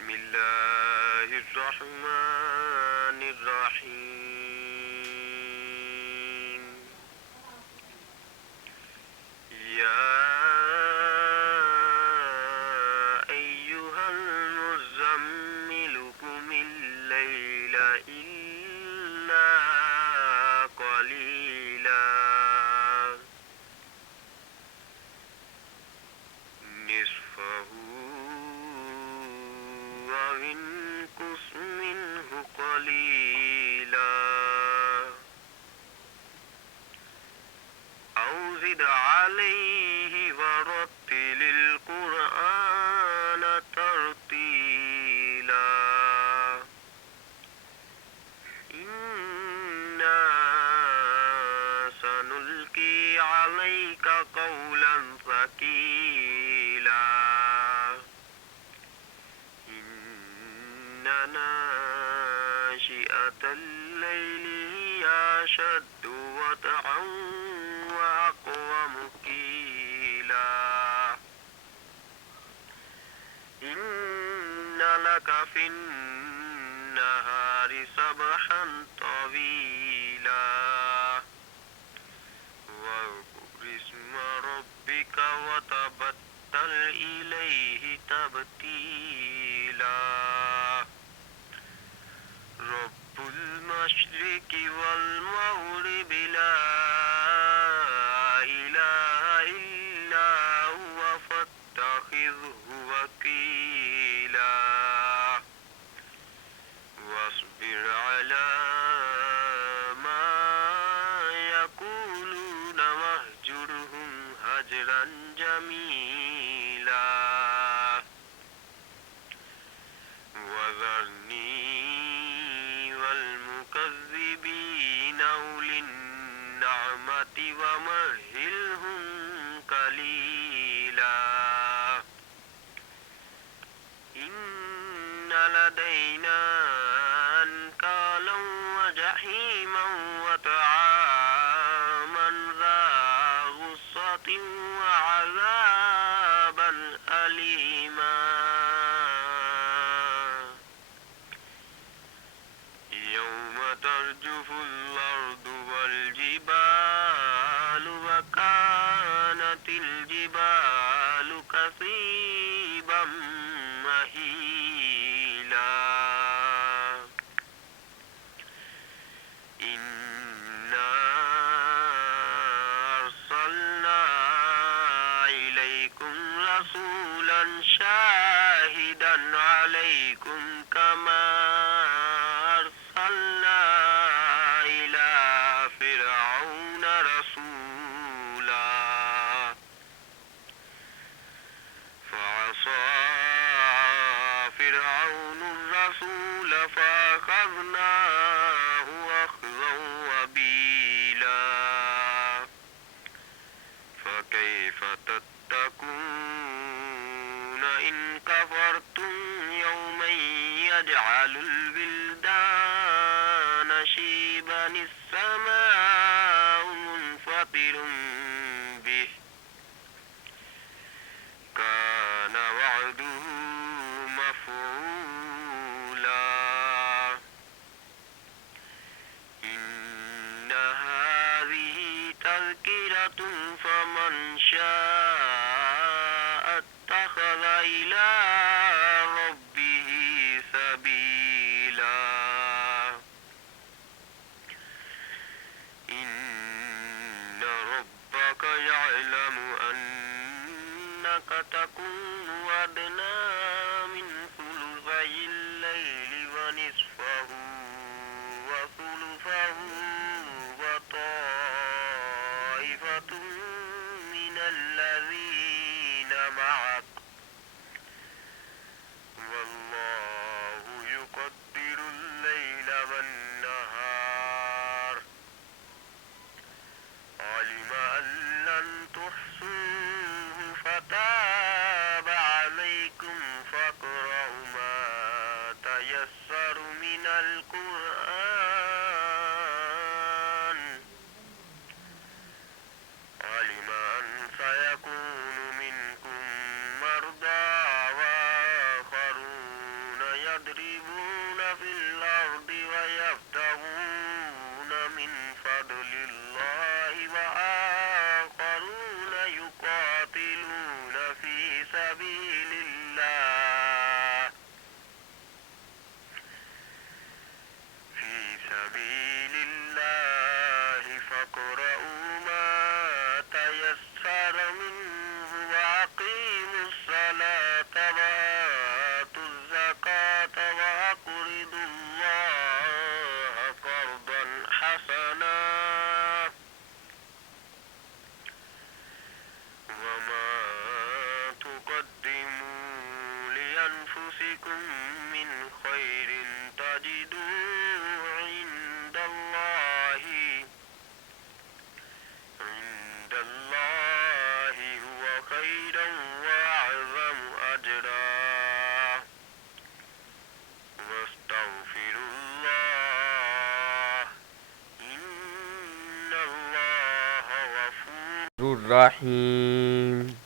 بسم الله الرحمن الرحيم. يا أيها المزمل قم الليل إلا قليلا نصفه أو انقص منه قليلا أو زد عليه ورتل القرآن ترتيلا إنا سنلقي عليك قولا ثقيلا إن ناشئة الليل هي أشد وطئا وأقوم قيلا إن لك في النهار سبحا طويلا واذكر اسم ربك وتبتل إليه تبتيلا رب المشرق والمغرب لا إله إلا هو فاتخذه وكيلا واصبر على ما يقولون واهجرهم هجرا جميلا وذرني والمكذبين أولي النعمة ومهلهم قليلا إن لدينا أنكالا وجحيما وطعاما ذا غصة وعذابا أليما يوم ترجف الأرض والجبال وكانت الجبال كثيبا مهيلا إنا أرسلنا إليكم رسولا شاهدا عليكم كما أرسلنا إلى فرعون رسولا فعصى فرعون الرسول فأخذناه أخذا وبيلا فكيف تتقون إن كفرتم يوما يجعل الولدان شيبا السماء منفطر به كان وعده مفعولا إن هذه تذكرة فمن شاء اتخذ إلى ربه سبيلا إن ربك يعلم أنك تقوم أدنى من ثلثي الليل ونصفه وثلثه وطائفة من الذين معك والله يقدر الليل والنهار علم أن لن تحصوه فتاب عليكم فاقرؤوا ما تيسر من القرآن علم أن سيكون منكم مرضى وآخرون الله في سبيل الله فاقرؤوا ما تيسر منه وأقيموا الصلاة وآتوا الزكاة وأقرضوا الله قرضا حسنا وما تقدموا لأنفسكم من خير تجدوه عند الله هو خيرا وأعظم أجرا واستغفروا الله إن الله غفور رحيم